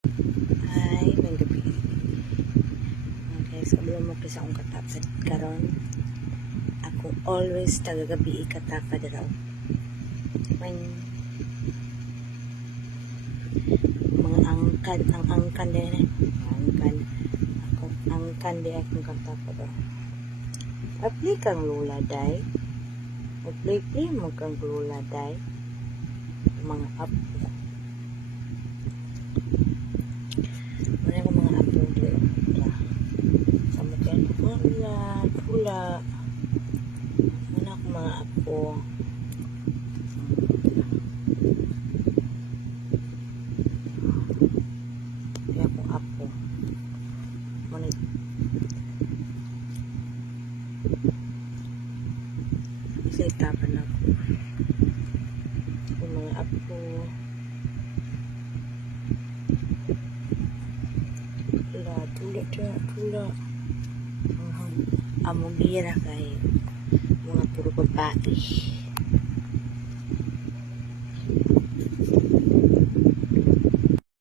Hi, may gabi. Okay, so alam mo kasi akong katapad karon. Ako always tagagabi katapad raw. May mga angkan, ang angkan din eh. Angkan. Ako, angkan din akong katapad raw. Apli kang lula day. Apli-pli mo kang lula day. Mga apo. Wala ko mga apo. Wala. Sa mukha pula, pula. Wala ko mga apo. Wala ko apo. Mana Kasi tapan ako. Yung mga apo. Tula. Ang among gira kay mga puro babae.